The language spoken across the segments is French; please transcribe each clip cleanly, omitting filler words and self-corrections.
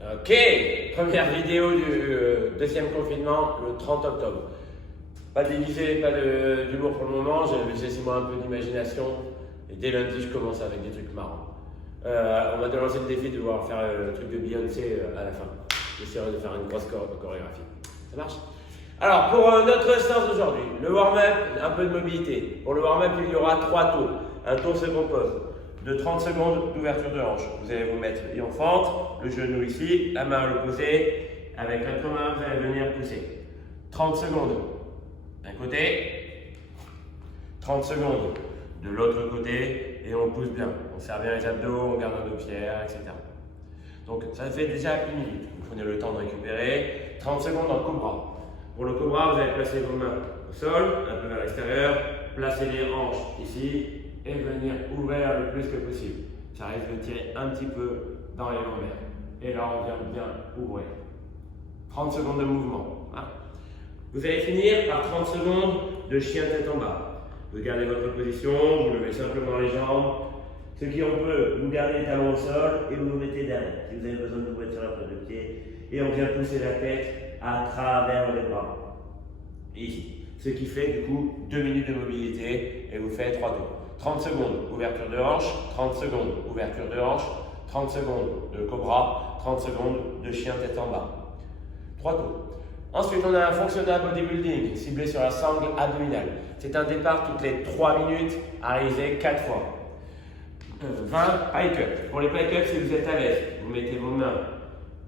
Ok, première vidéo du deuxième confinement, le 30 octobre. Pas déguisé, pas d'humour pour le moment, j'ai laissé moi un peu d'imagination. Et dès lundi, je commence avec des trucs marrants. On m'a lancé le défi de devoir faire le truc de Beyoncé à la fin. J'essaierai de faire une grosse chorégraphie. Ça marche? Alors, pour notre séance d'aujourd'hui, le warm-up, un peu de mobilité. Pour le warm-up, il y aura 3 tours. Un tour se compose de 30 secondes d'ouverture de hanche. Vous allez vous mettre en fente, le genou ici, la main à l'opposé. Avec l'autre main, vous allez venir pousser. 30 secondes d'un côté, 30 secondes de l'autre côté, et on pousse bien. On serre bien les abdos, on garde nos pierres, etc. Donc ça fait déjà 1 minute. Vous prenez le temps de récupérer. 30 secondes en cobra. Pour le cobra, vous allez placer vos mains au sol, un peu vers l'extérieur, placer les hanches ici et venir ouvrir le plus que possible. Ça risque de tirer un petit peu dans les lombaires. Et là, on vient bien ouvrir. 30 secondes de mouvement. Hein. Vous allez finir par 30 secondes de chien tête en bas. Vous gardez votre position, vous levez simplement les jambes. Ceux qui en peuvent, vous gardez les talons au sol et vous vous mettez derrière. Si vous avez besoin de vous mettre sur la pointe de pied, et on vient pousser la tête à travers les bras. Ici. Ce qui fait du coup 2 minutes de mobilité et vous faites 3 tours. 30 secondes ouverture de hanche, 30 secondes ouverture de hanche, 30 secondes de cobra, 30 secondes de chien tête en bas. 3 tours. Ensuite, on a un functional bodybuilding ciblé sur la sangle abdominale. C'est un départ toutes les 3 minutes à réaliser 4 fois. 20 pike up. Pour les pike up, si vous êtes à l'aise, vous mettez vos mains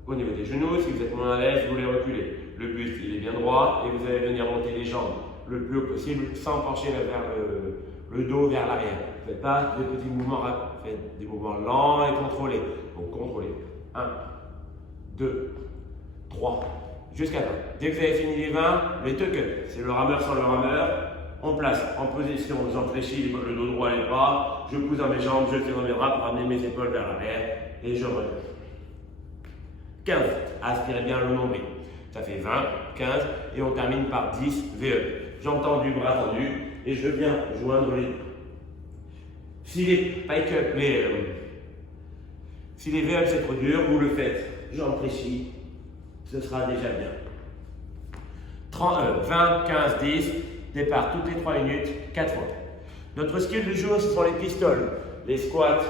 au niveau des genoux. Si vous êtes moins à l'aise, vous les reculez. Le buste, il est bien droit et vous allez venir monter les jambes le plus haut possible sans pencher vers le dos vers l'arrière. Ne faites pas des petits mouvements rapides, faites des mouvements lents et contrôlés. Donc contrôlez. 1, 2, 3, jusqu'à 20. Dès que vous avez fini les 20, les tuck up. C'est le rameur sans le rameur. On place en position, j'enfléchis le dos droit et les bras, je pousse dans mes jambes, je tire dans mes bras pour amener mes épaules vers l'arrière et je relève. 15, aspirez bien le nombril. Ça fait 20, 15 et on termine par 10 VE. Jambes tendues, bras tendus et je viens joindre les deux. Si les pike up, si les VE c'est trop dur, vous le faites, jambes fléchies, ce sera déjà bien. 20, 15, 10. Départ toutes les 3 minutes, 4 fois. Notre skill du jour, ce sont les pistoles, les squats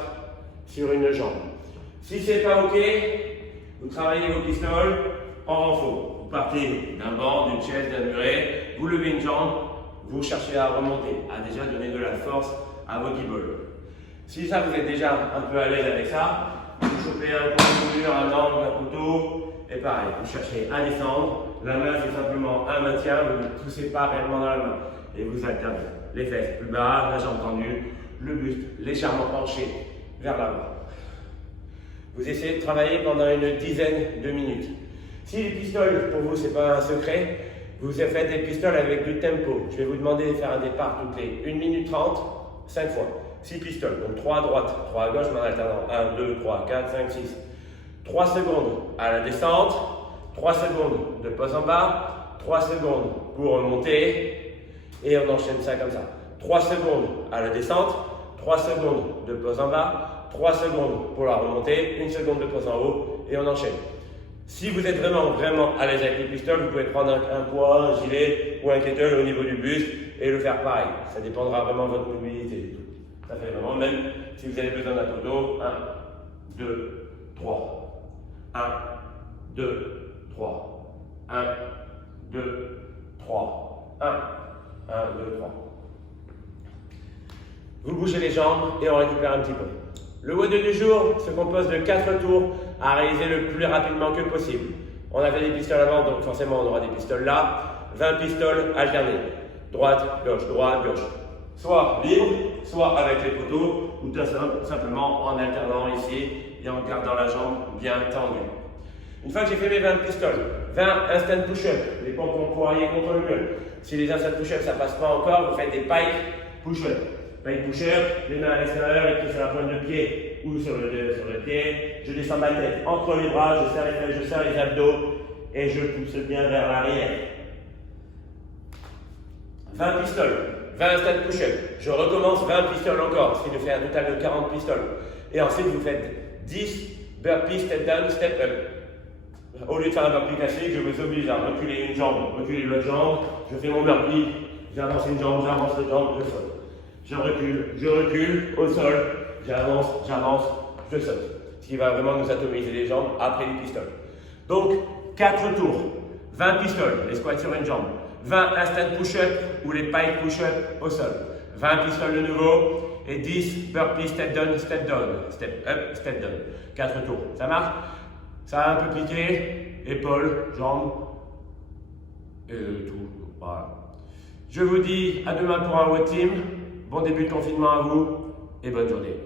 sur une jambe. Si ce n'est pas OK, vous travaillez vos pistoles en renfort. Vous partez d'un banc, d'une chaise, d'un muret, vous levez une jambe, vous cherchez à remonter, à déjà donner de la force à vos guiboles. Si ça, vous êtes déjà un peu à l'aise avec ça, vous chopez un point de mur, un angle, un couteau, et pareil, vous cherchez à descendre. La main, c'est simplement un maintien, vous ne poussez pas réellement dans la main. Et vous alternez. Les fesses plus bas, la jambe tendue, le buste légèrement penché vers l'avant. Vous essayez de travailler pendant une dizaine de minutes. Si les pistoles, pour vous, ce n'est pas un secret, vous faites des pistoles avec du tempo. Je vais vous demander de faire un départ toutes les 1 minute 30, 5 fois. 6 pistoles, donc 3 à droite, 3 à gauche, mais en alternant 1, 2, 3, 4, 5, 6. 3 secondes à la descente, 3 secondes de pause en bas, 3 secondes pour remonter et on enchaîne ça comme ça. 3 secondes à la descente, 3 secondes de pause en bas, 3 secondes pour la remontée, 1 seconde de pause en haut et on enchaîne. Si vous êtes vraiment à l'aise avec les pistoles, vous pouvez prendre un poids, un gilet ou un kettle au niveau du buste et le faire pareil. Ça dépendra vraiment de votre mobilité. Ça fait vraiment, même si vous avez besoin d'un poteau, 1, 2, 3. 1, 2, 3. 1, 2, 3. 1, 1, 2, 3. Vous bougez les jambes et on récupère un petit peu. Le WOD du jour se compose de 4 tours à réaliser le plus rapidement que possible. On avait des pistoles avant, donc forcément on aura des pistoles là. 20 pistoles alternées. Droite, gauche, Soit libre, soit avec les poteaux, ou tout simplement en alternant ici et en gardant la jambe bien tendue. Une fois que j'ai fait mes 20 pistoles, 20 instant push-up, les pompes poirier contre le mur. Si les instant push-up ça passe pas encore, vous faites des pike push-up. Pike push-up, les mains à l'extérieur, les pieds sur la pointe de pied ou sur le pied. Je descends ma tête entre les bras, je serre les fesses, je serre les abdos et je pousse bien vers l'arrière. 20 pistoles, 20 instant push-up. Je recommence 20 pistoles encore, ce qui nous fait un total de 40 pistoles. Et ensuite vous faites 10 burpees step down, step up. Au lieu de faire un burpee classique, je me oblige à reculer une jambe, reculer l'autre jambe, je fais mon burpee, j'avance une jambe, j'avance l'autre jambe, je saute. Je recule au sol, j'avance, je saute. Ce qui va vraiment nous atomiser les jambes après les pistoles. Donc, 4 tours, 20 pistoles, les squats sur une jambe, 20 instant push-up ou les pike push-up au sol, 20 pistoles de nouveau et 10 burpees step down, step up, step down. 4 tours, ça marche? Ça a un peu piqué, épaules, jambes, et tout, voilà. Je vous dis à demain pour un WOD Team, bon début de confinement à vous et bonne journée.